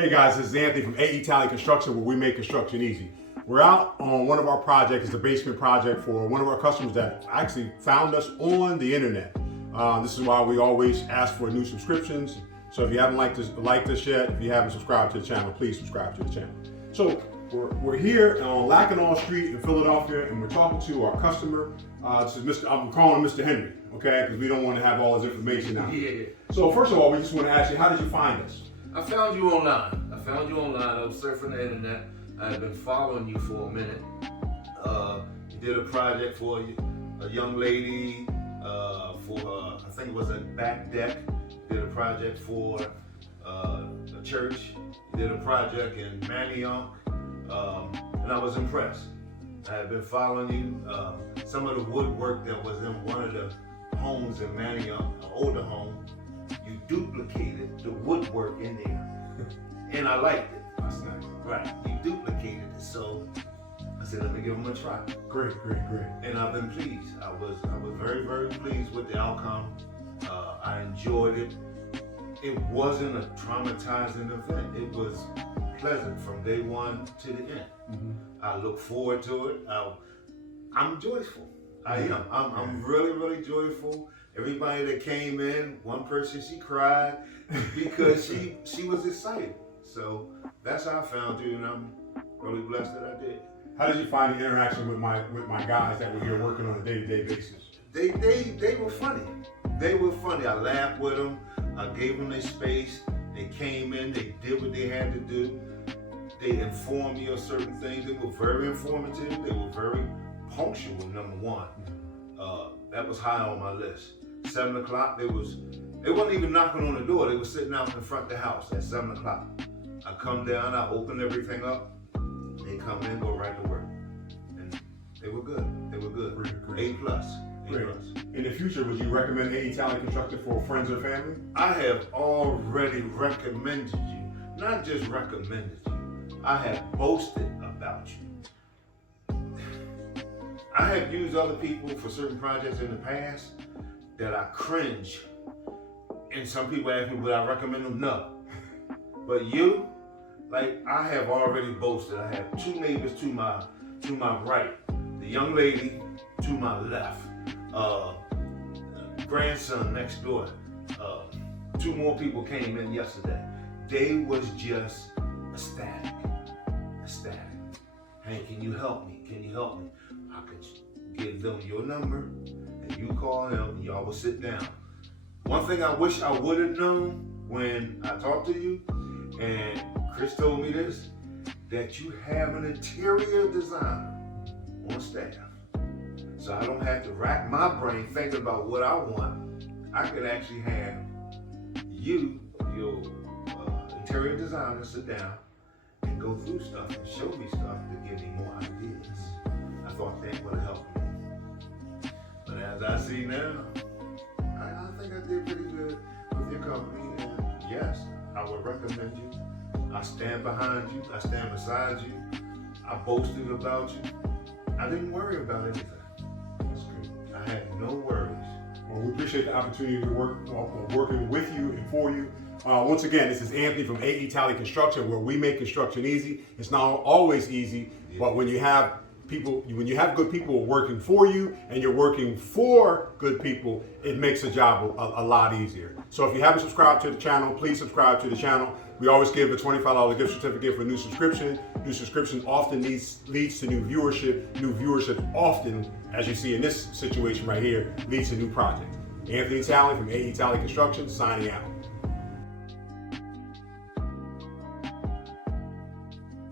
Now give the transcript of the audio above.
Hey guys, this is Anthony from Talley Construction, where we make construction easy. We're out on one of our projects. It's a basement project for one of our customers that actually found us on the internet. This is why we always ask for new subscriptions. So if you haven't liked this yet, if you haven't subscribed to the channel, please subscribe to the channel. So we're here on Lackinaw Street in Philadelphia, and we're talking to our customer. This is I'm calling him Mr. Henry, okay? Because we don't want to have all his information out. Yeah. So first of all, we just want to ask you, how did you find us? I found you online. I was surfing the internet. I had been following you for a minute. You did a project for a young lady for I think it was a back deck. You did a project for a church. You did a project in Manioc, and I was impressed. I had been following you. Some of the woodwork that was in one of the homes in Manioc, an older home, you duplicated the woodwork in there. And I liked it. That's nice. Right. You duplicated it, so I said, let me give them a try. Great. And I've been pleased. I was very, very pleased with the outcome. I enjoyed it. It wasn't a traumatizing event. It was pleasant from day one to the end. Mm-hmm. I look forward to it. I'm joyful. I am. I'm really, really joyful. Everybody that came in, one person, she cried because she was excited. So that's how I found you, and I'm really blessed that I did. How did you find the interaction with my guys that were here working on a day-to-day basis? They were funny. They were funny. I laughed with them. I gave them their space. They came in. They did what they had to do. They informed me of certain things. They were very informative. They were very punctual. Number one, that was high on my list. 7 o'clock. They wasn't even knocking on the door. They were sitting out in front of the house at 7 o'clock. I come down, I open everything up, they come in, go right to work. And they were good. Great. A+. In the future, would you recommend Talley Construction for friends or family? I have already recommended you, not just recommended you, I have boasted about you. I have used other people for certain projects in the past that I cringe. And some people ask me, would I recommend them? No. But you, like, I have already boasted. I have two neighbors to my right, the young lady to my left, grandson next door. Two more people came in yesterday. They was just ecstatic. Hey, can you help me? I could give them your number, and you call him, and y'all will sit down. One thing I wish I would have known when I talked to you, and Chris told me this, that you have an interior designer on staff. So I don't have to rack my brain thinking about what I want. I could actually have you, your interior designer, sit down and go through stuff and show me stuff to give me more ideas. I thought that would have helped me. But as I see now, I think I did pretty good with your company, and yes, I would recommend you. I stand behind you. I stand beside you. I boasted about you. I didn't worry about anything. That's good. I had no worries. Well, we appreciate the opportunity to working with you and for you. Once again, this is Anthony from Talley Construction, where we make construction easy. It's not always easy, but when you have good people working for you and you're working for good people, it makes the job a lot easier. So if you haven't subscribed to the channel, please subscribe to the channel. We always give a $25 gift certificate for new subscription. New subscription often leads to new viewership. New viewership often, as you see in this situation right here, leads to new projects. Anthony Talley from Talley Construction, signing out.